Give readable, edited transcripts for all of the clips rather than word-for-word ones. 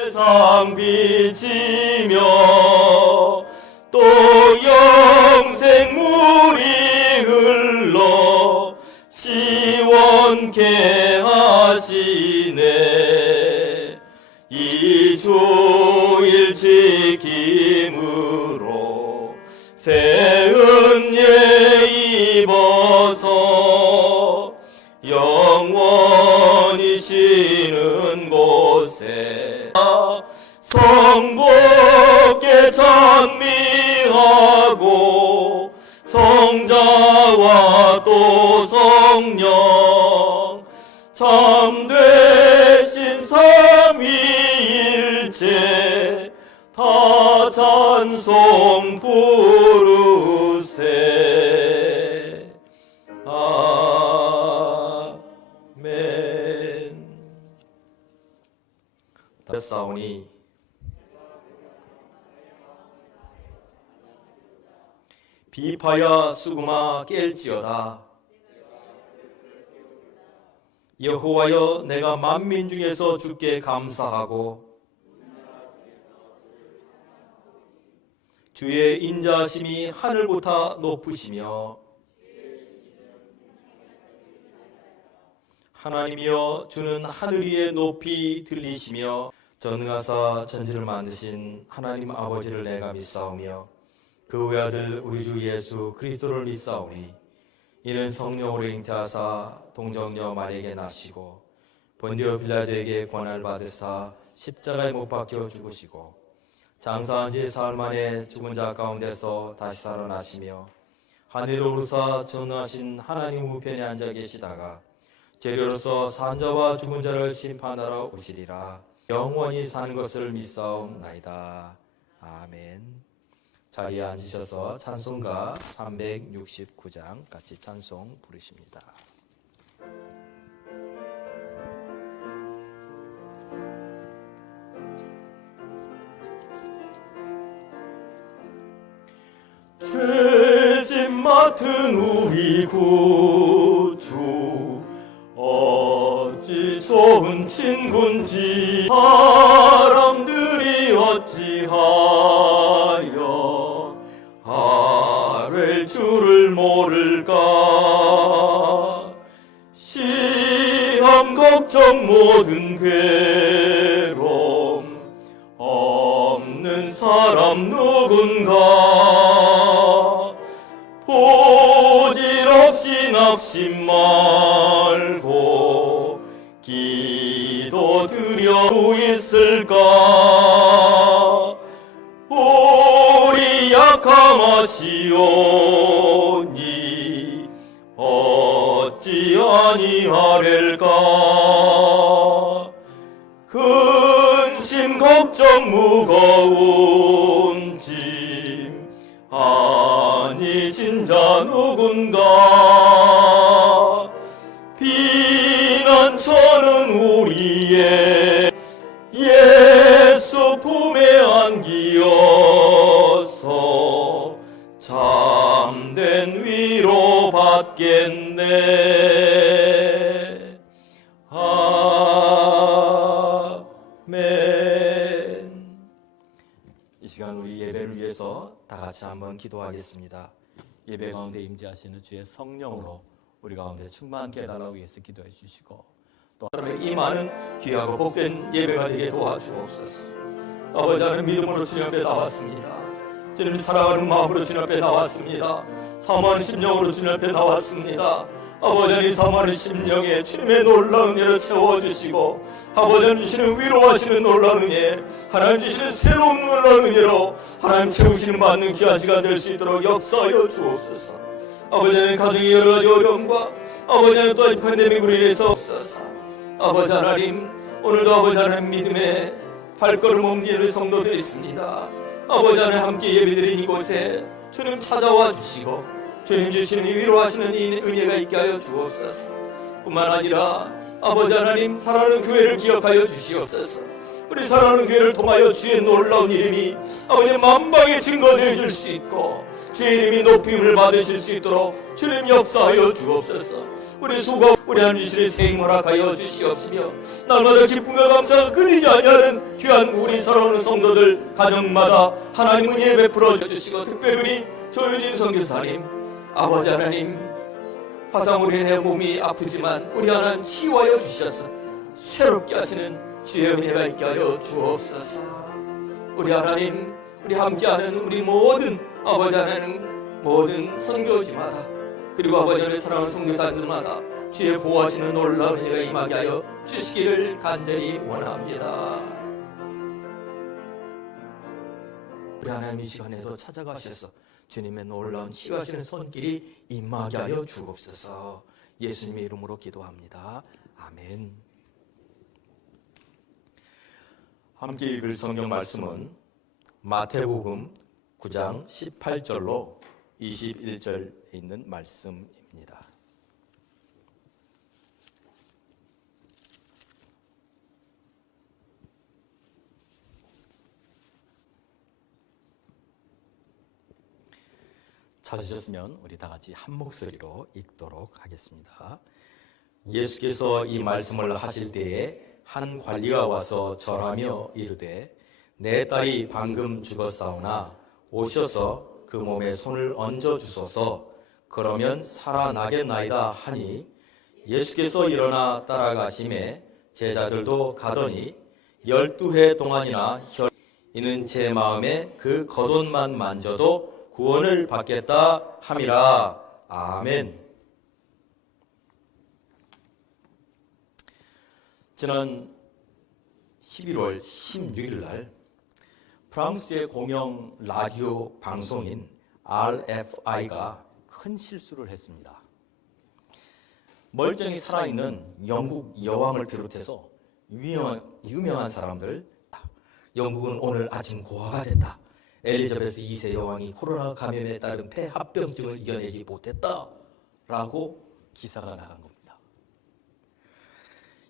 세상 비치며 또 영생물이 흘러 시원케 하시네. 이 주일 지킴으로 새 은혜 입어서 영원히 쉬는 곳에 성복에 찬미하고 성자와 또 성령 참되신 삼위일체 다 찬송 부르세. 아멘. 됐사오니 비파야 수구마 깰지어다. 여호와여, 내가 만민 중에서 주께 감사하고 주의 인자하심이 하늘보다 높으시며 하나님이여, 주는 하늘 위에 높이 들리시며 전능하사 천지를 만드신 하나님 아버지를 내가 믿사오며 그 외아들 우리 주 예수 그리스도를 믿사오니 이는 성령으로 잉태하사 동정녀 마리에게 나시고 본디오 빌라도에게 권한을 받으사 십자가에 못 박혀 죽으시고 장사한 지 사흘 만에 죽은 자 가운데서 다시 살아나시며 하늘로 오르사 전능하신 하나님 우편에 앉아 계시다가 재료로서 산자와 죽은 자를 심판하러 오시리라. 영원히 사는 것을 믿사옵나이다. 아멘. 자리에 앉으셔서 찬송가 369장 같이 찬송 부르십니다. 죄짐 맡은 우리 구주 어찌 좋은 친군지 사람들이 어찌하여 아랠 줄을 모를까. 시험 걱정 모든 괴로움 없는 사람 누군가. 보질없이 낙심 말고 기도 드려도 있을까. 우리 약함하시오니 어찌 아니하렐까. 근심 걱정 무거운 짐 아니 진자 누군가. 비난처는 우리의 예수 품에 안기어서 참된 위로 받겠네. 아멘. 이 시간 우리 예배를 위해서 다 같이 한번 기도하겠습니다. 예배 가운데 임재하시는 주의 성령으로 우리 가운데 충만케 해달라고 위해서 기도해 주시고 또 이 많은 귀하고 복된 예배가 되게 도와주옵소서. 아버지 하나님, 믿음으로 주님 앞에 나왔습니다. 주님 사랑하는 마음으로 주님 앞에 나왔습니다. 사모하는 심령으로 주님 앞에 나왔습니다. 아버지 하나님, 사모하는 심령에 주님의 놀라운 은혜를 채워주시고 아버지 하나님 주시는 위로하시는 놀라운 은혜, 하나님 주시는 새로운 놀라운 은혜로 하나님 채우시는 받는 귀한 시간 될 수 있도록 역사하여 주옵소서. 아버지 하나님, 가정의 여러 가지 어려움과 아버지 하나님 또한 팬데믹으로 인해서 없어서 아버지 하나님, 오늘도 아버지 하나님 믿음의 발걸음 옮기는 성도들이 있습니다. 아버지 하나님, 함께 예배드린 이곳에 주님 찾아와 주시고 주님 주시는 위로하시는 이 은혜가 있게 하여 주옵소서. 뿐만 아니라 아버지 하나님, 사랑하는 교회를 기억하여 주시옵소서. 우리 사랑하는 교회를 통하여 주의 놀라운 이름이 아버지 만방에 증거되어 줄 수 있고 주의 이름이 높임을 받으실 수 있도록 주님 역사하여 주옵소서. 우리 수고 우리 하나님 주시는 새 힘을 허락하여 주시옵시며 날마다 기쁨과 감사가 끊이지 아니하는 귀한 우리 사랑하는 성도들 가정마다 하나님 은혜 베풀어 주시고 특별히 조효진 선교사님 아버지 하나님 화상으로 인해 몸이 아프지만 우리 하나님 치유하여 주셔서 새롭게 하시는 주의 은혜가 있게 하여 주옵소서. 우리 하나님 우리 함께하는 우리 모든 아버지 하나님 모든 선교지마다 그리고 아버지 하나님 사랑하는 선교사들마다 주의 보호하시는 놀라운 은혜가 임하게 하여 주시기를 간절히 원합니다. 우리 하나님 이 시간에도 찾아가셔서 주님의 놀라운 치유하시는 손길이 임하게 하여 주옵소서. 예수님의 이름으로 기도합니다. 아멘. 함께 읽을 성경 말씀은 마태복음 9장 18절로 21절에 있는 말씀입니다. 찾으셨으면 우리 다 같이 한 목소리로 읽도록 하겠습니다. 예수께서 이 말씀을 하실 때에 한 관리가 와서 절하며 이르되 내 딸이 방금 죽었사오나 오셔서 그 몸에 손을 얹어 주소서 그러면 살아나겠나이다 하니 예수께서 일어나 따라가심에 제자들도 가더니 12해 동안이나 이는 제 마음에 그 겉옷만 만져도 구원을 받겠다 함이라. 아멘. 지난 11월 16일 날 프랑스의 공영 라디오 방송인 RFI가 큰 실수를 했습니다. 멀쩡히 살아있는 영국 여왕을 비롯해서 유명한 사람들, 영국은 오늘 아침 고아가 됐다. 엘리자베스 2세 여왕이 코로나 감염에 따른 폐합병증을 이겨내지 못했다 라고 기사가 나간 겁니다.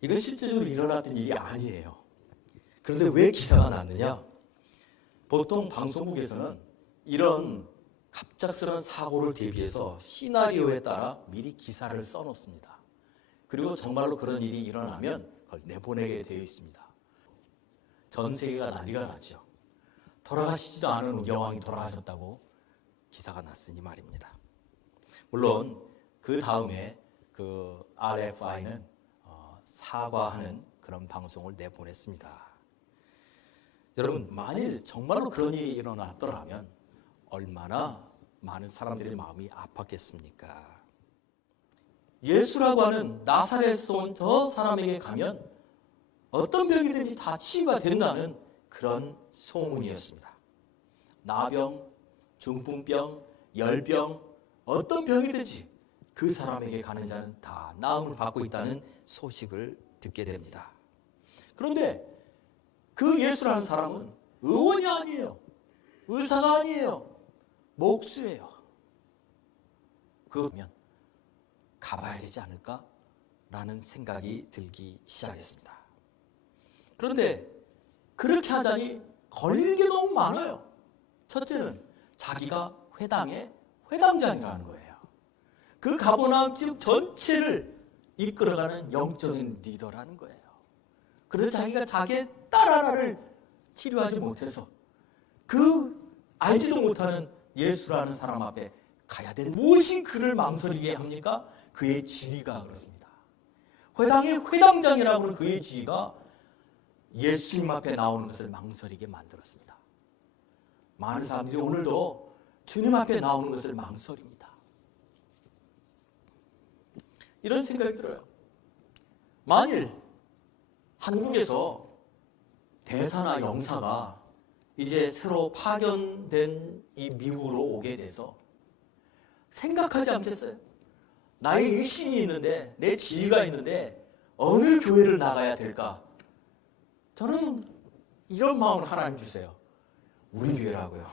이건 실제적으로 일어났던 일이 아니에요. 그런데 왜 기사가 났느냐? 보통 방송국에서는 이런 갑작스러운 사고를 대비해서 시나리오에 따라 미리 기사를 써놓습니다. 그리고 정말로 그런 일이 일어나면 그걸 내보내게 되어 있습니다. 전 세계가 난리가 났죠. 돌아가시지도 않은 여왕이 돌아가셨다고 기사가 났으니 말입니다. 물론 그 다음에 그 RFI는 사과하는 그런 방송을 내보냈습니다. 여러분, 만일 정말로 그런 일이 일어났더라면 얼마나 많은 사람들의 마음이 아팠겠습니까? 예수라고 하는 나사렛에서 온 저 사람에게 가면 어떤 병이든지 다 치유가 된다는 그런 소문이었습니다. 나병, 중풍병, 열병, 어떤 병이든지 그 사람에게 가는 자는 다 나음을 받고 있다는 소식을 듣게 됩니다. 그런데 그 예수라는 사람은 의원이 아니에요. 의사가 아니에요. 목수예요. 그러면 가봐야 되지 않을까라는 생각이 들기 시작했습니다. 그런데 그렇게 하자니 걸리는 게 너무 많아요. 첫째는 자기가 회당의 회당장이라는 거예요. 그 가버나움 지역 전체를 이끌어가는 영적인 리더라는 거예요. 그래서 자기가 자기의 딸 하나를 치료하지 못해서 그 알지도 못하는 예수라는 사람 앞에 가야 되는 무엇이 그를 망설이게 합니까? 그의 지위가 그렇습니다. 회당의 회당장이라고 하는 그의 지위가 예수님 앞에 나오는 것을 망설이게 만들었습니다. 많은 사람들이 오늘도 주님 앞에 나오는 것을 망설입니다. 이런 생각이 들어요. 만일 한국에서 대사나 영사가 이제 새로 파견된 이 미국으로 오게 돼서 생각하지 않겠어요? 나의 일신이 있는데, 내 지위가 있는데 어느 교회를 나가야 될까? 저는 이런 마음을 하나님 주세요. 우리 교회라고요.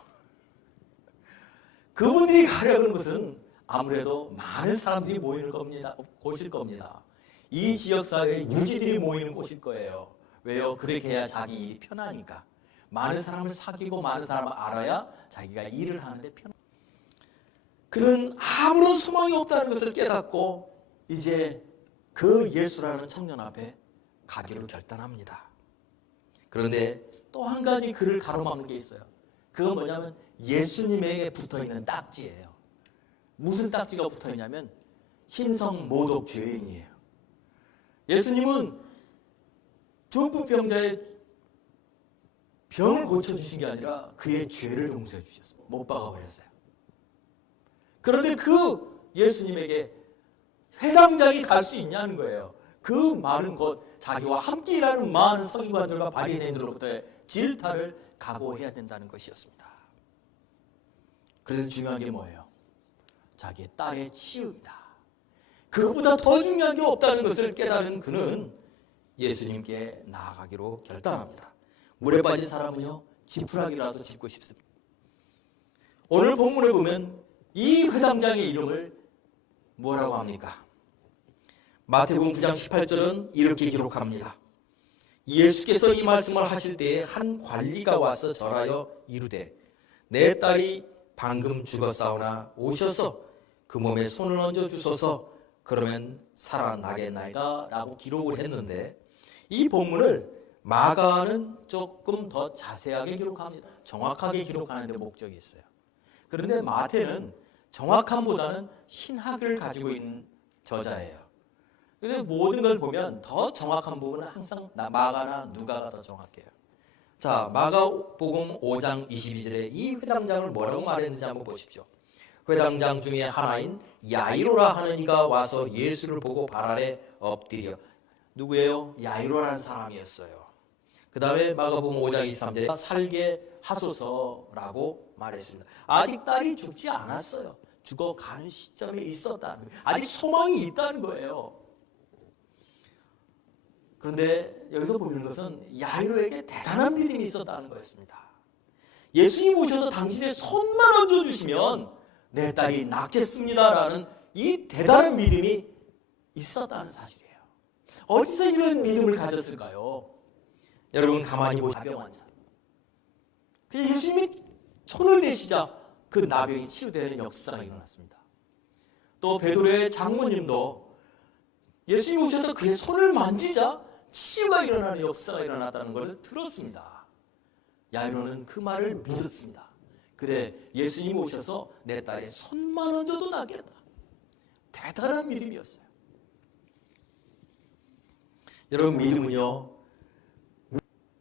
그분들이 가려는 것은 아무래도 많은 사람들이 모이는 곳일 겁니다. 이 지역사회에 유지들이 모이는 곳일 거예요. 왜요? 그렇게 해야 자기 일이 편하니까. 많은 사람을 사귀고 많은 사람을 알아야 자기가 일을 하는데 그는 아무런 소망이 없다는 것을 깨닫고 이제 그 예수라는 청년 앞에 가기로 결단합니다. 그런데 또 한 가지 그를 가로막는 게 있어요. 그건 뭐냐면 예수님에게 붙어있는 딱지예요. 무슨 딱지가 붙어있냐면 신성 모독 죄인이에요. 예수님은 중풍병자의 병을 고쳐주신 게 아니라 그의 죄를 용서해 주셨습니다. 못 박아버렸어요. 그런데 그 예수님에게 회당장이 갈 수 있냐는 거예요. 그 많은 곳, 자기와 함께 일하는 많은 서기관들과 바리새인들로부터의 질타를 각오해야 된다는 것이었습니다. 그래서 중요한 게 뭐예요? 자기의 딸의 치유입니다. 그것보다 더 중요한 게 없다는 것을 깨달은 그는 예수님께 나아가기로 결단합니다. 물에 빠진 사람은요, 지푸라기라도 짚고 싶습니다. 오늘 본문에 보면 이 회당장의 이름을 뭐라고 합니까? 마태복음 9장 18절은 이렇게 기록합니다. 예수께서 이 말씀을 하실 때에 한 관리가 와서 절하여 이르되 내 딸이 방금 죽었사오나 오셔서 그 몸에 손을 얹어 주소서 그러면 살아나겠나이다 라고 기록을 했는데, 이 본문을 마가는 조금 더 자세하게 기록합니다. 정확하게 기록하는 데 목적이 있어요. 그런데 마태는 정확함보다는 신학을 가지고 있는 저자예요. 그런데 모든 걸 보면 더 정확한 부분은 항상 마가나 누가가 더 정확해요. 자, 마가복음 5장 22절에 이 회당장을 뭐라고 말했는지 한번 보십시오. 회당장 중에 하나인 야이로라 하는 이가 와서 예수를 보고 발 아래 엎드려. 누구예요? 야이로라는 사람이었어요. 그 다음에 마가복음 5장 23절에 살게 하소서라고 말했습니다. 아직 딸이 죽지 않았어요. 죽어가는 시점에 있었다는 거예요. 아직 소망이 있다는 거예요. 그런데 여기서 보이는 것은 야이로에게 대단한 믿음이 있었다는 거였습니다. 예수님 오셔서 당신의 손만 얹어주시면 내 딸이 낫겠습니다라는 이 대단한 믿음이 있었다는 사실이에요. 어디서 이런 믿음을 가졌을까요? 여러분 가만히 보시면 나병 환자. 예수님이 손을 대시자 그 나병이 치유되는 역사가 일어났습니다. 또 베드로의 장모님도 예수님이 오셔서 그의 손을 만지자 치유가 일어나는 역사가 일어났다는 것을 들었습니다. 야이로는 그 말을 믿었습니다. 그래, 예수님이 오셔서 내 딸의 손만 얹어도 낫겠다. 대단한 믿음이었어요. 여러분, 믿음은요,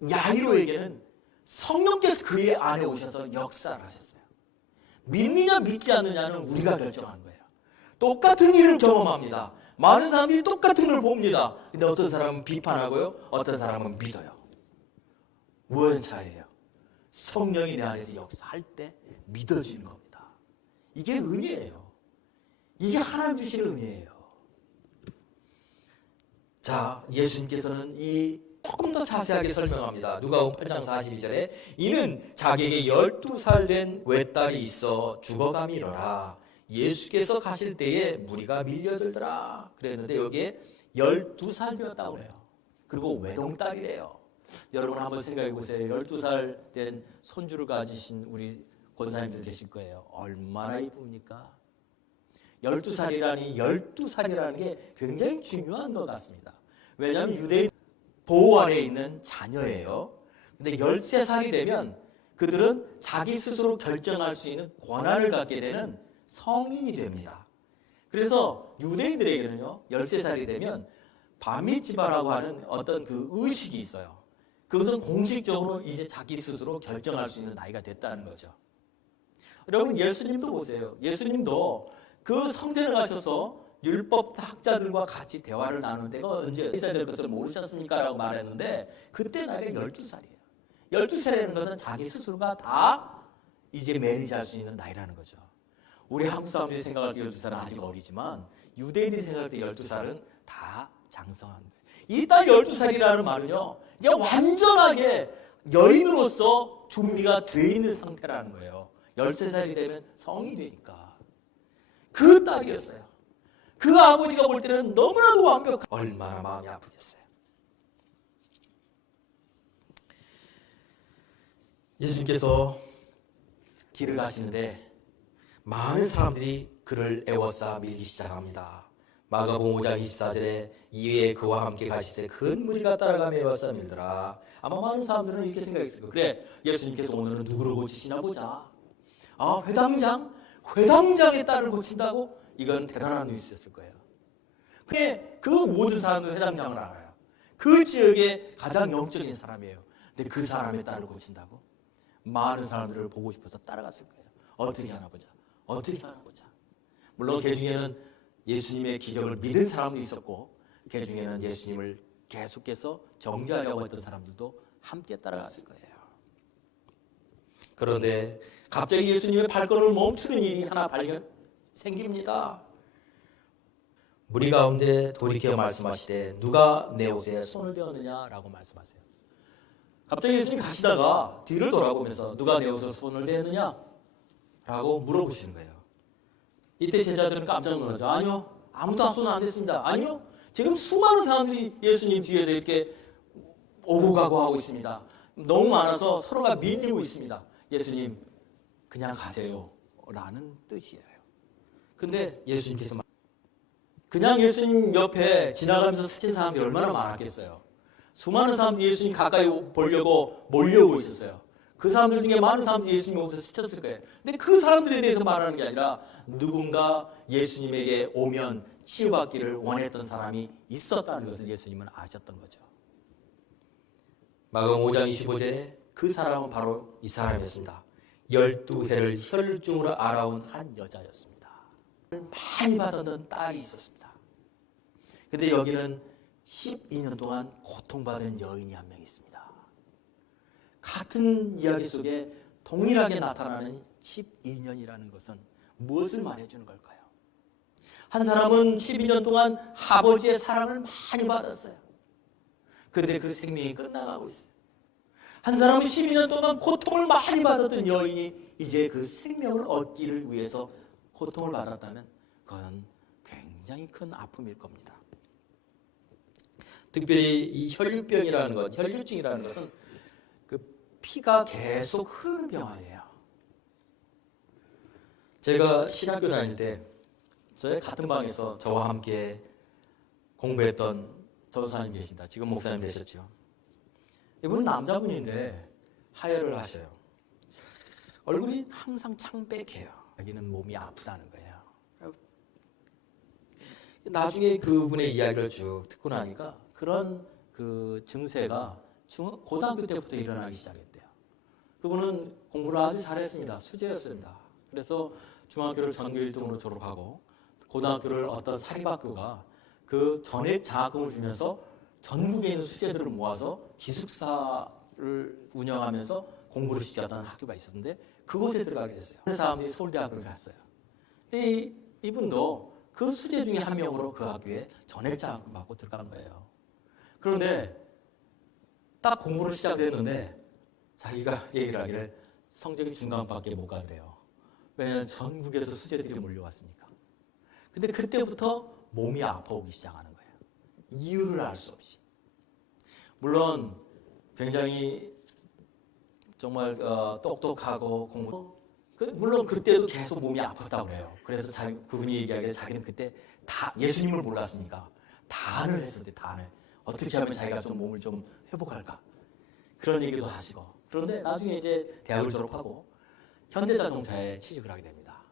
야이로에게는 성령께서 그의 안에 오셔서 역사를 하셨어요. 믿느냐 믿지 않느냐는 우리가 결정한 거예요. 똑같은 일을 경험합니다. 많은 사람들이 똑같은 걸 봅니다. 근데 어떤 사람은 비판하고요, 어떤 사람은 믿어요. 무슨 차이예요? 성령이 내 안에서 역사할 때 믿어지는 겁니다. 이게 은혜예요. 이게 하나님 주시는 은혜예요. 자, 예수님께서는 이 조금 더 자세하게 설명합니다. 누가복음 8장 42절에 이는 자기에게 12살 된 외딸이 있어 죽어가미러라. 예수께서 가실 때에 무리가 밀려들더라 그랬는데 여기에 12살 되었다고 그래요. 그리고 외동딸이래요. 여러분 한번 생각해 보세요. 12살 된 손주를 가지신 우리 권사님들 계실 거예요. 얼마나 이쁩니까? 12살이라는 게 굉장히 중요한 것 같습니다. 왜냐하면 유대인 보호 아래에 있는 자녀예요. 근데 13살이 되면 그들은 자기 스스로 결정할 수 있는 권한을 갖게 되는 성인이 됩니다. 그래서 유대인들에게는요, 13살이 되면 바미츠바라고 하는 어떤 그 의식이 있어요. 그것은 공식적으로 이제 자기 스스로 결정할 수 있는 나이가 됐다는 거죠. 여러분, 예수님도 보세요. 예수님도 그 성전에 가셔서 율법 학자들과 같이 대화를 나누는 때가 언제 있어야 될 것을 모르셨습니까? 라고 말했는데 그때 나이가 12살이에요. 12살이라는 것은 자기 스스로가 다 이제 매니지할 수 있는 나이라는 거죠. 우리 한국 사람들이 생각할 때 12살은 아직 어리지만 유대인들이 생각할 때 12살은 다 장성한 거예요. 이 딸 12살이라는 말은요, 이제 완전하게 여인으로서 준비가 돼 있는 상태라는 거예요. 13살이 되면 성이 되니까. 그 딸이었어요. 그 아버지가 볼 때는 너무나도 완벽한, 얼마나 마음이 아프겠어요. 예수님께서 길을 가시는데 많은 사람들이 그를 애워싸 밀기 시작합니다. 마가복음 5장 24절에 이에 그와 함께 가시되 큰 무리가 따라가며 왔사밀더라. 아마 많은 사람들은 이렇게 생각했을 거예요. 그래, 예수님께서 오늘은 누구를 고치시나 보자. 아, 회당장의 딸을 고친다고? 이건 대단한 뉴스였을 거예요. 그게 그 모든 사람들 회당장을 알아요. 그 지역의 가장 영적인 사람이에요. 근데 그 사람의 딸을 고친다고? 많은 사람들을 보고 싶어서 따라갔을 거예요. 어떻게 하나 보자. 어떻게 하나 보자. 물론 그 중에는 예수님의 기적을 믿은 사람도 있었고, 그 중에는 예수님을 계속해서 정죄하려고 했던 사람들도 함께 따라갔을 거예요. 그런데 갑자기 예수님의 발걸음을 멈추는 일이 하나 생깁니다. 무리 가운데 돌이켜 말씀하시되 누가 내 옷에 손을 대었느냐라고 말씀하세요. 갑자기 예수님이 가시다가 뒤를 돌아보면서 누가 내 옷에 손을 대느냐? 라고 물어보시는 거예요. 이때 제자들은 깜짝 놀라죠. 아니요, 아무도 손을 안 댔습니다. 아니요, 지금 수많은 사람들이 예수님 뒤에서 이렇게 오고 가고 하고 있습니다. 너무 많아서 서로가 밀리고 있습니다. 예수님, 그냥 가세요 라는 뜻이에요. 근데 예수님께서 그냥 예수님 옆에 지나가면서 스친 사람들이 얼마나 많았겠어요. 수많은 사람들이 예수님 가까이 보려고 몰려오고 있었어요. 그 사람들 중에 많은 사람들이 예수님 옷에서 스쳤을 거예요. 근데 그 사람들에 대해서 말하는 게 아니라 누군가 예수님에게 오면 치유받기를 원했던 사람이 있었다는 것을 예수님은 아셨던 거죠. 마가복음 5장 25절에 그 사람은 바로 이 사람이었습니다. 12해를 혈증으로 앓아온 한 여자였습니다. 많이 받았던 딸이 있었습니다. 근데 여기는 12년 동안 고통받은 여인이 한 명 있습니다. 같은 이야기 속에 동일하게 나타나는 12년이라는 것은 무엇을 말해주는 걸까요? 한 사람은 12년 동안 아버지의 사랑을 많이 받았어요. 그런데 그 생명이 끝나가고 있어요. 한 사람은 12년 동안 고통을 많이 받았던 여인이 이제 그 생명을 얻기를 위해서 고통을 받았다면 그건 굉장히 큰 아픔일 겁니다. 특별히 이 혈류병이라는 것, 혈류증이라는 것은 그 피가 계속 흐르는 병이에요. 제가 신학교 다닐 때 저의 같은 방에서 저와 함께 공부했던 전도사님 계십니다. 지금 목사님 되셨죠. 이분은 남자분인데 하혈을 하셔요. 얼굴이 항상 창백해요. 자기는 몸이 아프다는 거예요. 나중에 그분의 이야기를 쭉 듣고 나니까 그런 그 증세가 고등학교 때부터 일어나기 시작했대요. 그분은 공부를 아주 잘했습니다. 수재였습니다. 그래서 중학교를 전교 1등으로 졸업하고 고등학교를 어떤 사립학교가 그 전액 장학금을 주면서 전국에 있는 수재들을 모아서 기숙사를 운영하면서 공부를 시켰던 학교가 있었는데 그곳에 들어가게 됐어요. 그 사람들이 서울대학교를 갔어요. 근데 이분도 그 수재 중에 한 명으로 그 학교에 전액 장학금 받고 들어간 거예요. 그런데 딱 공부를 시작했는데 자기가 얘기를 하기를 성적이 중간밖에 못 가더래요. 왜냐하면 전국에서 수재들이 몰려왔으니까. 근데 그때부터 몸이 아파오기 시작하는 거예요. 이유를 알 수 없이. 물론 굉장히 정말 똑똑하고 공부. 물론 그때도 계속 몸이 아팠다고 그래요. 그래서 그분이 얘기하기를 자기는 그때 다 예수님을 몰랐으니까 단을 했었대. 단을. 어떻게 하면 자기가 좀 몸을 좀 회복할까. 그런 얘기도 하시고. 그런데 나중에 이제 대학을 졸업하고 현대자동차에 취직을 하게 됩니다.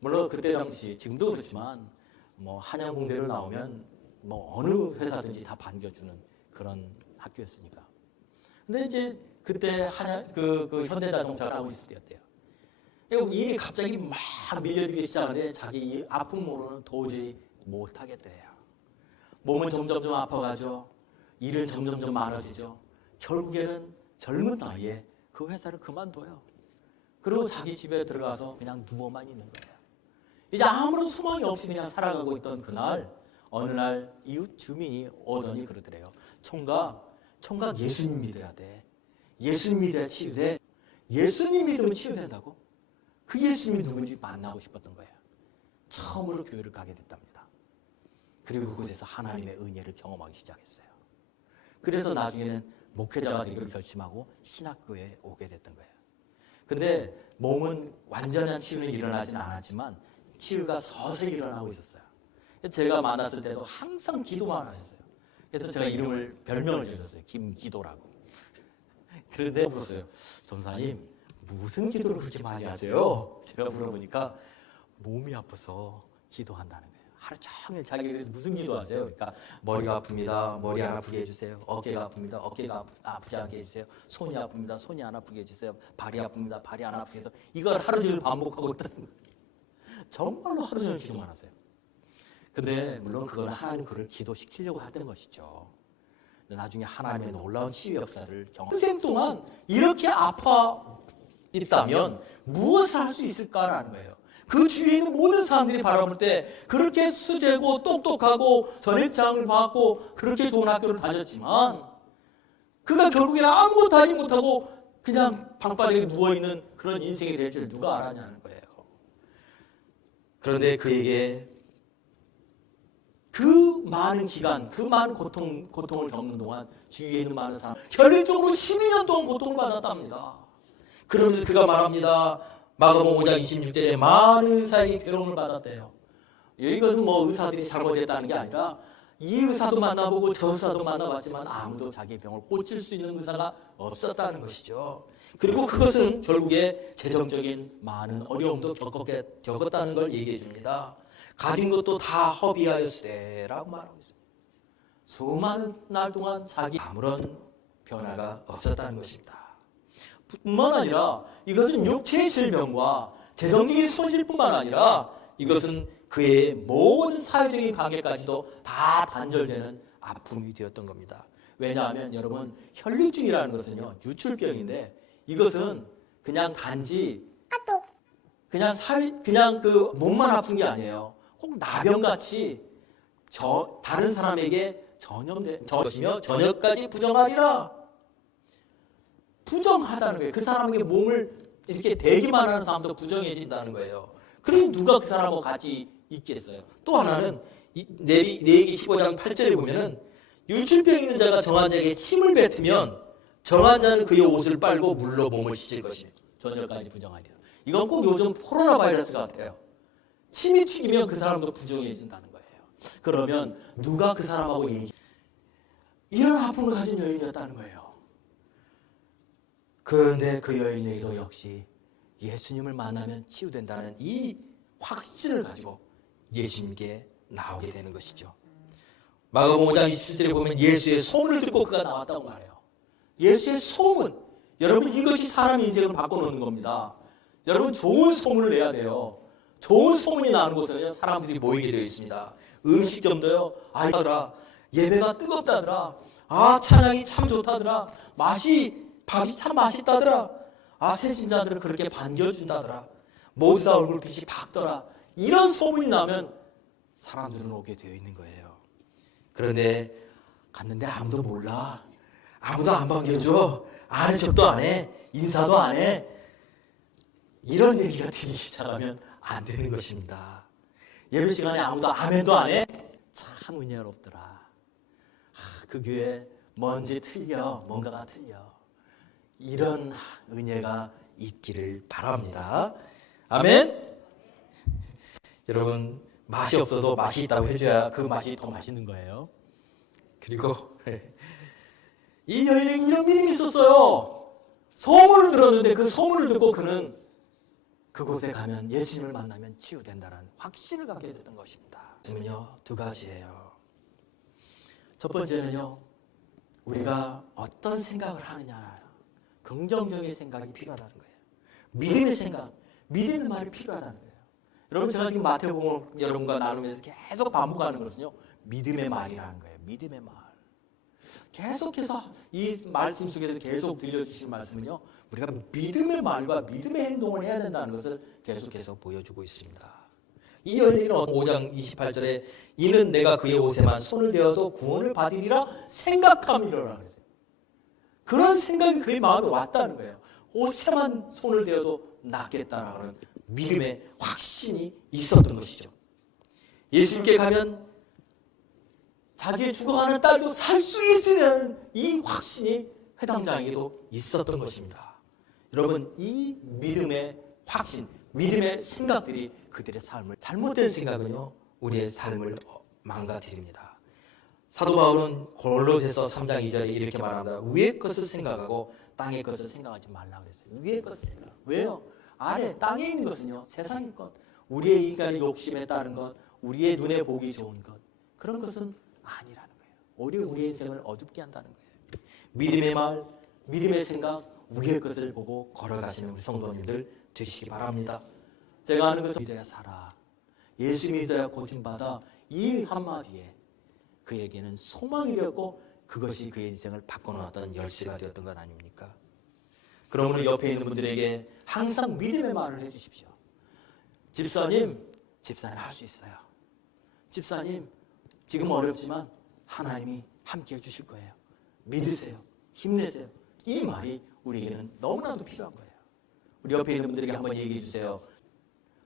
물론 그때 당시 지금도 그렇지만 뭐 한양공대를 나오면 뭐 어느 회사든지 다 반겨주는 그런 학교였으니까. 근데 이제 그때 그 현대자동차를 하고 있을 때였대요. 일이 갑자기 막 밀려들기 시작하는데 자기 아픔으로는 도저히 못하겠대요. 몸은 점점점 아파가죠. 일은 점점점 많아지죠. 결국에는 젊은 나이에 그 회사를 그만둬요. 그리고 자기 집에 들어가서 그냥 누워만 있는 거예요. 이제 아무런 소망이 없이 그냥 살아가고 있던 그날 어느 날 이웃 주민이 오더니 그러더래요. 총각 예수님 믿어야 돼. 예수님 믿어야 치유돼. 예수님 믿으면 치유된다고? 그 예수님이 누군지 만나고 싶었던 거예요. 처음으로 교회를 가게 됐답니다. 그리고 그곳에서 하나님의 은혜를 경험하기 시작했어요. 그래서 나중에는 목회자가 되기로 결심하고 신학교에 오게 됐던 거예요. 근데 몸은 완전한 치유는 일어나지는 않았지만 치유가 서서히 일어나고 있었어요. 제가 만났을 때도 항상 기도만 하셨어요. 그래서 제가 별명을 지었어요. 김기도라고. 그런데 물었어요. 전사님, 무슨 기도를 그렇게 많이 하세요? 제가 물어보니까 몸이 아파서 기도한다는 거예요. 하루 종일 자기가 무슨 기도하세요? 그러니까 머리가 아픕니다. 머리 안 아프게 해주세요. 어깨가 아픕니다. 어깨가 아프지 않게 해주세요. 손이 아픕니다. 손이 안 아프게 해주세요. 발이 아픕니다. 발이 안 아프게 해서 이걸 하루 종일 반복하고 있다는 거예요. 정말로 하루 종일 기도만 하세요. 근데 물론 그건 하나님 그를 기도시키려고 하던 것이죠. 나중에 하나님의 놀라운 치유 역사를 평생 동안 이렇게 아파 있다면 무엇을 할 수 있을까라는 거예요. 그 주위에 있는 모든 사람들이 바라볼 때 그렇게 수재고 똑똑하고 전액장을 받고 그렇게 좋은 학교를 다녔지만 그가 결국에 아무것도 하지 못하고 그냥 방바닥에 누워있는 그런 인생이 될 줄 누가 알았냐는 거예요. 그런데 그에게 그 많은 기간, 그 많은 고통을 겪는 동안 주위에 있는 많은 사람 혈액적으로 12년 동안 고통을 받았답니다. 그러면서 그가 말합니다. 마가복음 5장 26절에 많은 의사에게 괴로움을 받았대요. 이것은 뭐 의사들이 잘못했다는 게 아니라 이 의사도 만나보고 저 의사도 만나봤지만 아무도 자기의 병을 고칠 수 있는 의사가 없었다는 것이죠. 그리고 그것은 결국에 재정적인 많은 어려움도 겪었다는 걸 얘기해 줍니다. 가진 것도 다 허비하였으라고 말하고 있습니다. 수많은 날 동안 자기 아무런 변화가 없었다는 것입니다. 뿐만 아니라 이것은 육체의 질병과 재정적인 손실뿐만 아니라 이것은 그의 모든 사회적인 관계까지도 다 단절되는 아픔이 되었던 겁니다. 왜냐하면 여러분 혈류증이라는 것은요 유출병인데 이것은 그냥 단지 그냥 그 몸만 아픈 게 아니에요. 꼭 나병같이 다른 사람에게 전염된 것이며 전역까지 부정하리라. 부정하다는 거예요. 그 사람에게 몸을 이렇게 대기만 하는 사람도 부정해진다는 거예요. 그러니 누가 그 사람하고 같이 있겠어요. 또 하나는 레위기 15장 8절에 보면은 유출병 있는 자가 정한 자에게 침을 뱉으면 정한 자는 그의 옷을 빨고 물로 몸을 씻을 것이며 전역까지 부정하리라. 이건 꼭 요즘 코로나 바이러스 같아요. 침이 튀기면 그 사람도 부정해진다는 거예요. 그러면 누가 그 사람하고 이런 아픔을 가진 여인이었다는 거예요. 그런데 그 여인에게도 역시 예수님을 만나면 치유된다는 이 확신을 가지고 예수님께 나오게 되는 것이죠. 마가복음 5장 27절에 보면 예수의 소문을 듣고 그가 나왔다고 말해요. 예수의 소문. 여러분 이것이 사람 인생을 바꿔놓는 겁니다. 여러분 좋은 소문을 내야 돼요. 좋은 소문이 나는 곳에는 사람들이 모이게 되어 있습니다. 음식점도요. 아이더라. 예배가 뜨겁다더라. 찬양이 참 좋다더라. 밥이 참 맛있다더라. 새신자들을 그렇게 반겨준다더라. 모두 다 얼굴빛이 밝더라. 이런 소문이 나면 사람들은 오게 되어 있는 거예요. 그런데 갔는데 아무도 몰라. 아무도 안 반겨줘. 아는 척도 안 해. 인사도 안 해. 이런 얘기가 들리기 시작하면 안 되는 것입니다. 예배 시간에 아무도 아멘도 안 해? 참 은혜롭더라. 그 교회 뭔가가 틀려. 이런 은혜가 있기를 바랍니다. 아멘. 여러분 맛이 없어도 맛이 있다고 해줘야 그 맛이 더 맛있는 거예요. 그리고 이 여인에게 이런 믿음이 있었어요. 소문을 들었는데 그 소문을 듣고 그는 그곳에 가면 예수님을 만나면 치유된다는 확신을 갖게 됐던 것입니다. 말씀은요 두 가지예요. 첫 번째는요 우리가 어떤 생각을 하느냐, 긍정적인 생각이 필요하다는 거예요. 믿음의 생각, 믿음의 말이 필요하다는 거예요. 여러분 제가 지금 마태복음 여러분과 나누면서 계속 반복하는 것은요 믿음의 말이라는 거예요. 믿음의 말. 계속해서 이 말씀 속에서 계속 들려주신 말씀은요 우리가 믿음의 말과 믿음의 행동을 해야 된다는 것을 계속해서 보여주고 있습니다. 이 여인은 5장 28절에 이는 내가 그의 옷에만 손을 대어도 구원을 받으리라 생각함이라 그랬어요. 그런 생각이 그의 마음에 왔다는 거예요. 옷에만 손을 대어도 낫겠다라는 믿음의 확신이 있었던 것이죠. 예수님께 가면 자기의 죽어가는 딸도 살 수 있으려는 이 확신이 회당장에게도 있었던 것입니다. 여러분 이 믿음의 확신, 믿음의 생각들이 그들의 삶을 잘못된 생각은요 우리의 삶을 망가뜨립니다. 사도 바울은 골로새서 3장 2절에 이렇게 말합니다. 위의 것을 생각하고 땅의 것을 생각하지 말라 그랬어요. 위의 것을 생각. 왜요? 아래 땅에 있는 것은요, 세상의 것, 우리의 인간의 욕심에 따른 것, 우리의 눈에 보기 좋은 것, 그런 것은 아니라는 거예요. 오히려 우리의 인생을 어둡게 한다는 거예요. 믿음의 말, 믿음의 생각, 위의 것을 보고 걸어가시는 우리 성도님들 되시기 바랍니다. 제가 아는 것처럼 믿어야 살아, 예수 믿어야 고침받아, 이 한마디에 그에게는 소망이었고 그것이 그의 인생을 바꿔놓았던 열쇠가 되었던 것 아닙니까? 그러므로 옆에 있는 분들에게 항상 믿음의 말을 해주십시오. 집사님 할 수 있어요. 집사님 지금 어렵지만 하나님이 함께 해주실 거예요. 믿으세요. 힘내세요. 이 말이 우리에게는 너무나도 필요한 거예요. 우리 옆에 있는 분들에게 한번 얘기해 주세요.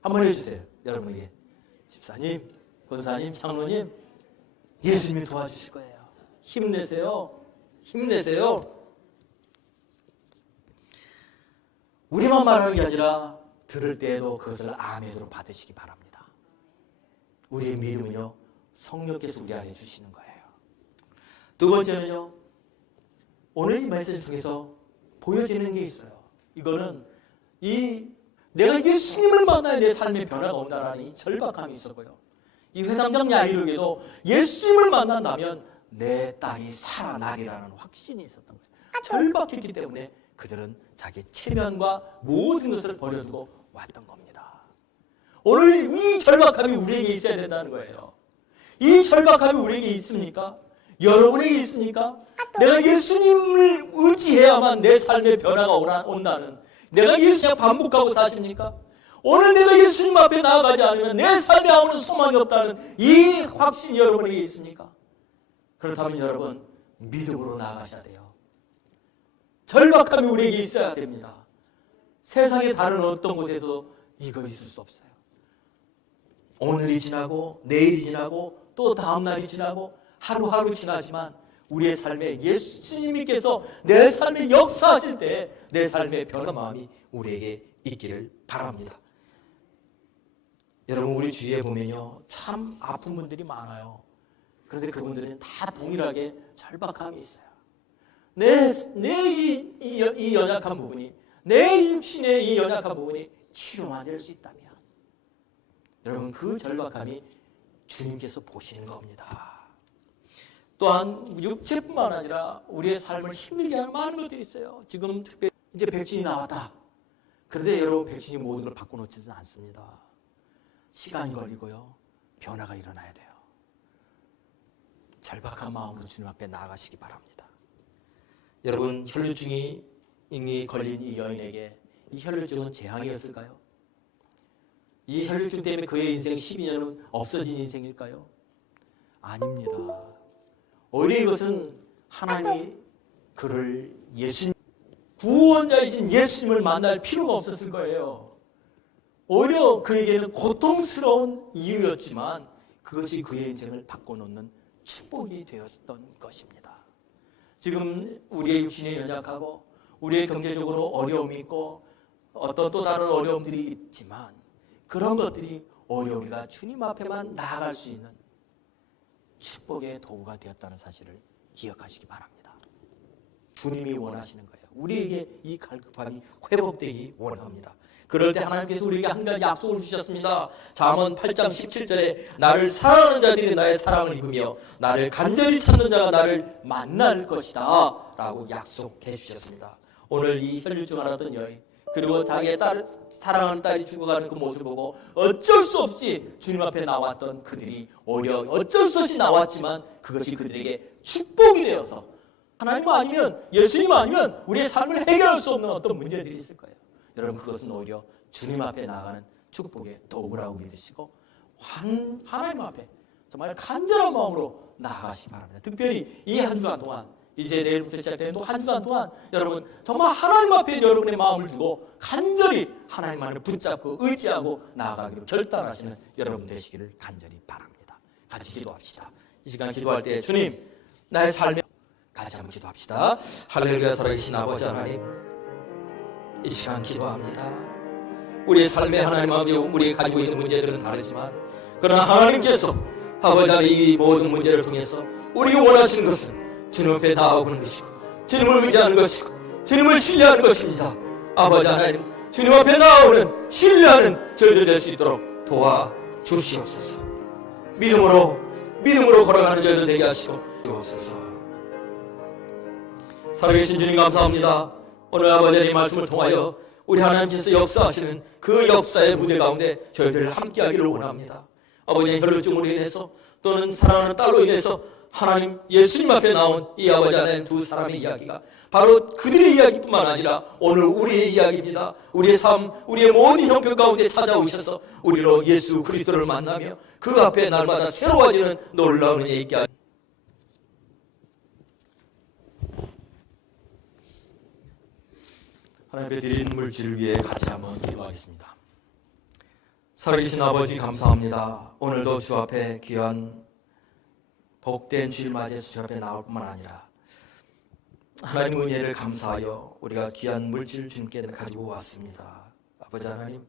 한번 해주세요. 여러분에게. 집사님, 권사님, 장로님, 예수님이 도와주실 거예요. 힘내세요. 힘내세요. 우리만 말하는 게 아니라 들을 때에도 그것을 아멘으로 받으시기 바랍니다. 우리의 믿음은요, 성령께서 우리 안에 주시는 거예요. 두 번째는요, 오늘 이 메시지를 통해서 보여지는 게 있어요. 이거는 내가 예수님을 만나야 내 삶의 변화가 온다라는 이 절박함이 있었고요. 이 회당장 야이르에게도 예수님을 만난다면 내 딸이 살아나리라는 확신이 있었던 거예요. 절박했기 때문에 그들은 자기 체면과 모든 것을 버려두고 왔던 겁니다. 오늘 이 절박함이 우리에게 있어야 된다는 거예요. 이 절박함이 우리에게 있습니까? 여러분에게 있습니까? 내가 예수님을 의지해야만 내 삶의 변화가 온다는, 내가 예수님 반복하고 사십니까? 오늘 내가 예수님 앞에 나아가지 않으면 내 삶에 아무런 소망이 없다는 이 확신이 여러분에게 있습니까? 그렇다면 여러분, 믿음으로 나아가셔야 돼요. 절박함이 우리에게 있어야 됩니다. 세상의 다른 어떤 곳에서 이거 있을 수 없어요. 오늘이 지나고 내일이 지나고 또 다음날이 지나고 하루하루 지나지만 우리의 삶에 예수님께서 내 삶에 역사하실 때 내 삶의 변한 마음이 우리에게 있기를 바랍니다. 여러분, 우리 주위에 보면요, 참 아픈 분들이 많아요. 그런데 그분들은 다 동일하게 절박함이 있어요. 이 연약한 부분이, 내 육신의 이 연약한 부분이 치료만 될 수 있다면 여러분, 그 절박함이 주님께서 보시는 겁니다. 또한 육체뿐만 아니라 우리의 삶을 힘들게 하는 많은 것들이 있어요. 지금 특별히 이제 백신이 나왔다. 그런데 여러분, 백신이 모든 걸 바꿔놓지는 않습니다. 시간이 걸리고요, 변화가 일어나야 돼요. 절박한 마음으로 주님 앞에 나아가시기 바랍니다. 여러분, 혈류증이 걸린 이 여인에게 이 혈류증은 재앙이었을까요? 이 혈류증 때문에 그의 인생 12년은 없어진 인생일까요? 아닙니다. 오히려 이것은 하나님이 그를 구원자이신 예수님을 만날 필요가 없었을 거예요. 오히려 그에게는 고통스러운 이유였지만 그것이 그의 인생을 바꿔놓는 축복이 되었던 것입니다. 지금 우리의 육신이 연약하고 우리의 경제적으로 어려움이 있고 어떤 또 다른 어려움들이 있지만 그런 것들이 오히려 우리가 주님 앞에만 나아갈 수 있는 축복의 도구가 되었다는 사실을 기억하시기 바랍니다. 주님이 원하시는 거예요. 우리에게 이 갈급함이 회복되기 원합니다. 그럴 때 하나님께서 우리에게 한 가지 약속을 주셨습니다. 잠언 8장 17절에 나를 사랑하는 자들이 나의 사랑을 입으며 나를 간절히 찾는 자가 나를 만날 것이다 라고 약속해 주셨습니다. 오늘 이 혈류증 앓았던 여인, 그리고 자기의 사랑하는 딸이 죽어가는 그 모습을 보고 어쩔 수 없이 주님 앞에 나왔던 그들이 오히려 어쩔 수 없이 나왔지만 그것이 그들에게 축복이 되어서 하나님 아니면, 예수님 아니면 우리의 삶을 해결할 수 없는 어떤 문제들이 있을 거예요. 여러분, 그것은 오히려 주님 앞에 나아가는 축복의 도구라고 믿으시고 하나님 앞에 정말 간절한 마음으로 나아가시기 바랍니다. 특별히 이 한 주간 동안, 이제 내일부터 시작되는 또 한 주간 동안 여러분 정말 하나님 앞에 여러분의 마음을 두고 간절히 하나님만을 붙잡고 의지하고 나아가기로 결단하시는 여러분 되시기를 간절히 바랍니다. 같이 기도합시다. 이 시간 기도할 때 주님, 나의 삶에 같이 한번 기도합시다. 할렐루야. 살아계신 아버지 하나님, 이 시간 기도합니다. 우리의 삶의 하나님 아버지, 우리가 가지고 있는 문제들은 다르지만 그러나 하나님께서 아버지 하나님 이 모든 문제를 통해서 우리가 원하시는 것은 주님 앞에 나아오는 것이고 주님을 의지하는 것이고 주님을 신뢰하는 것입니다. 아버지 하나님 주님 앞에 나아오는 신뢰하는 저희들 될 수 있도록 도와주시옵소서. 믿음으로 걸어가는 저희들 되게 하시고 주옵소서. 살아계신 주님 감사합니다. 오늘 아버지 하나님 말씀을 통하여 우리 하나님께서 역사하시는 그 역사의 무대 가운데 저희들 함께하기를 원합니다. 아버지의 혈루증으로 인해서 또는 사랑하는 딸로 인해서 하나님 예수님 앞에 나온 이 아버지 하나님 두 사람의 이야기가 바로 그들의 이야기뿐만 아니라 오늘 우리의 이야기입니다. 우리의 삶, 우리의 모든 형편 가운데 찾아오셔서 우리로 예수 그리스도를 만나며 그 앞에 날마다 새로워지는 놀라운 은혜 있게 하시옵소서. 하나님 앞에 드린 물질 위에 같이 한번 기도하겠습니다. 살아계신 아버지 감사합니다. 오늘도 주 앞에 귀한 복된 주일 맞이해서 주 앞에 나올 뿐만 아니라 하나님 은혜를 감사하여 우리가 귀한 물질 주님께 가지고 왔습니다. 아버지 하나님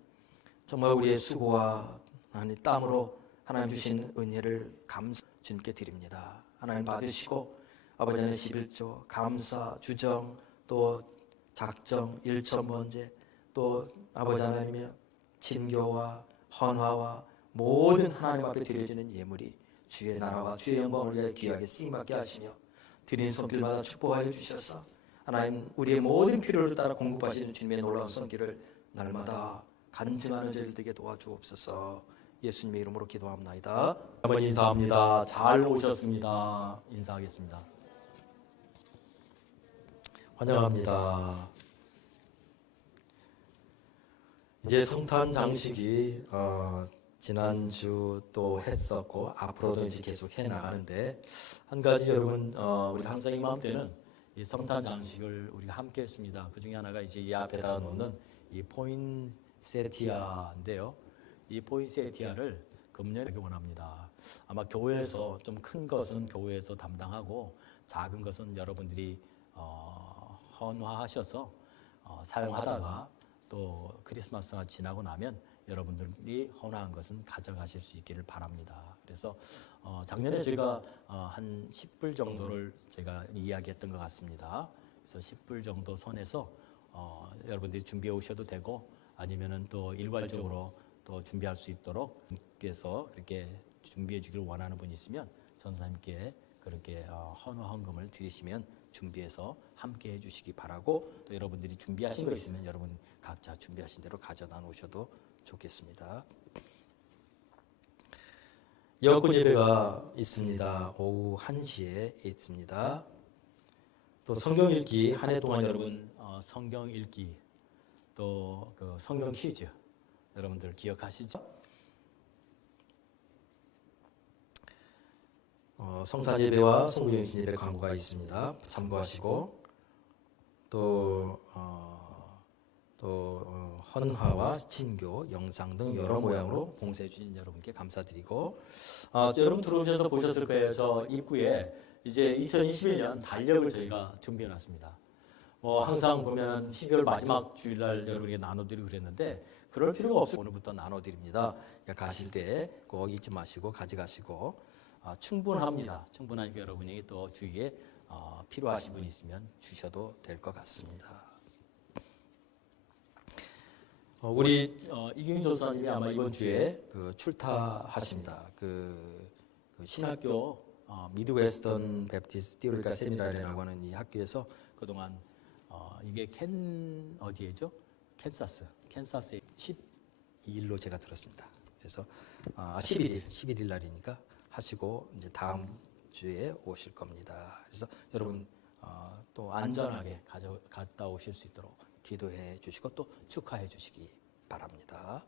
정말 우리의 수고와 하나님 땀으로 하나님 주신 은혜를 감사 주님께 드립니다. 하나님 받으시고 아버지 하나님 11조 감사 주정 또 작정 일천번제 또 아버지 하나님의 친교와 헌화와 모든 하나님 앞에 드려지는 예물이 주의 나라와 주의 영광을 위하여 귀하게 쓰임받게 하시며 드리는 손길마다 축복하여 주셔서 하나님 우리의 모든 필요를 따라 공급하시는 주님의 놀라운 손길을 날마다 간증하는 저희들 되게 도와주옵소서. 예수님의 이름으로 기도합나이다. 한번 인사합니다. 잘 오셨습니다. 인사하겠습니다. 환영합니다. 이제 성탄 장식이 지난주 또 했었고 앞으로도 이제 계속 해 나가는데 한 가지 여러분 우리 항상 이맘때는 이 성탄 장식을 우리가 함께 했습니다. 그 중에 하나가 이제 이 앞에다 놓는 이 포인세티아인데요. 이 포인세티아를 금년에 원합니다. 아마 교회에서 좀 큰 것은 교회에서 담당하고 작은 것은 여러분들이 헌화하셔서 사용하다가 또 크리스마스가 지나고 나면 여러분들이 헌화한 것은 가져가실 수 있기를 바랍니다. 그래서 작년에 저희가 한 10불 정도를 제가 이야기했던 것 같습니다. 그래서 10불 정도 선에서 여러분들이 준비해 오셔도 되고 아니면은 또 일괄적으로 또 준비할 수 있도록 께서 그렇게 준비해 주기를 원하는 분이 있으면 전사님께 그렇게 헌화 헌금을 드리시면 준비해서 함께 해주시기 바라고 또 여러분들이 준비하신 거 있으면 여러분 각자 준비하신 대로 가져다 놓으셔도 좋겠습니다. 여권 예배가 있습니다. 오후 1시에 있습니다. 또 성경 읽기 한 해 동안 여러분 성경 읽기 또 그 성경 퀴즈 여러분들 기억하시죠? 성탄 예배와 송구영신 예배 광고가 있습니다. 참고하시고 또 헌화와 친교, 영상 등 여러 모양으로 봉사해 주신 여러분께 감사드리고 여러분 들어오셔서 보셨을 거예요. 저 입구에 이제 2021년 달력을 저희가 준비해 놨습니다. 항상 보면 12월 마지막 주일날 여러분에게 나눠드리고 그랬는데 그럴 필요가 없어요. 오늘부터 나눠드립니다. 그러니까 가실 때 꼭 잊지 마시고 가져가시고 충분합니다. 충분하니까 여러분이 또 주위에 필요하신 분이 있으면 주셔도 될 것 같습니다. 우리 이경희 전사님이 아마 이번 주에 출타하십니다. 그 신학교 미드웨스턴 베프티스트 티오리카 세미나리라고 하는 이 학교에서 그동안 이게 어디에죠? 캔사스에 12일로 제가 들었습니다. 그래서 11일 날이니까 하시고 이제 다음 주에 오실 겁니다. 그래서 여러분 또 안전하게 갔다 오실 수 있도록 기도해 주시고 또 축하해 주시기 바랍니다.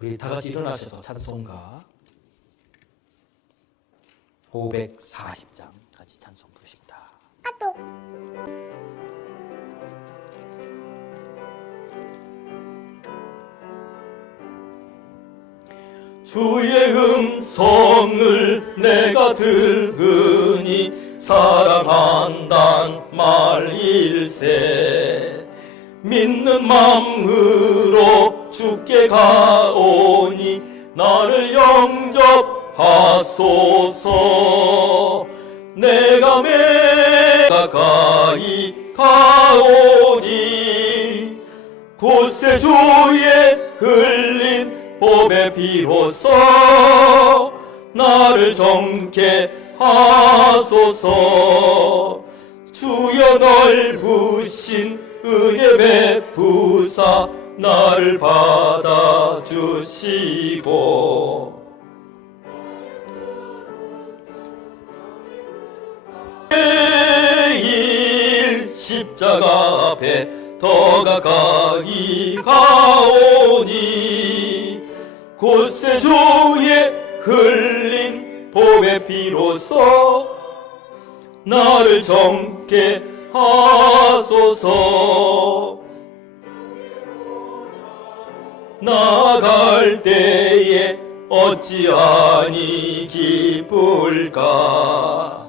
우리 다 같이 일어나셔서 찬송가 540장 같이 찬송 부르십니다. 주의 음성을 내가 들으니 사랑한단 말일세 믿는 마음으로 주께 가오니 나를 영접하소서. 내가 가까이 가오니 곳에 주의 흘린 봄의 비로소 나를 정케 하소서. 주여 넓으신 은혜 베푸사 나를 받아주시고 매일 십자가 앞에 더 가까이 가오니 곳에 주의 흘린 봄의 비로소 나를 정케 하소서. 나아갈 때에 어찌하니 기쁠까.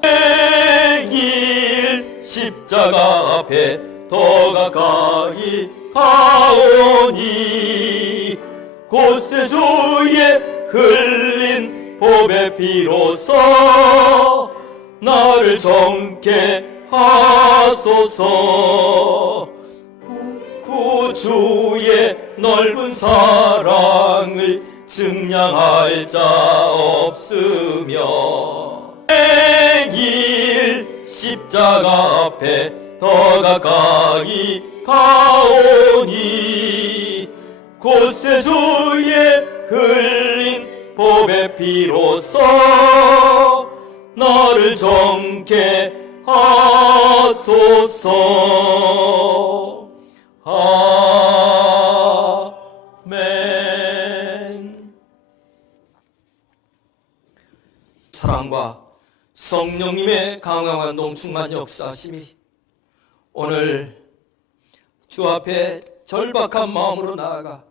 매일 십자가 앞에 더 가까이 가오니 곳에 주의 흘린 봄의 비로소 나를 정케 하소서. 구주의 넓은 사랑을 증량할 자 없으며 매일 십자가 앞에 더 가까이 가오니 곳에 주의 흘린 봄의 비로소 나를 정케 하소서. 아멘. 사랑과 성령님의 강함과 농충만 역사심이 오늘 주 앞에 절박한 마음으로 나아가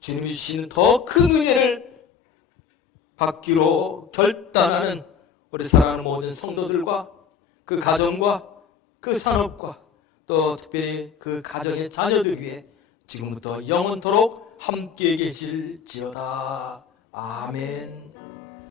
주님이 주시는 더 큰 은혜를 받기로 결단하는 우리 사랑하는 모든 성도들과 그 가정과 그 산업과 또 특별히 그 가정의 자녀들 위해 지금부터 영원토록 함께 계실지어다. 아멘.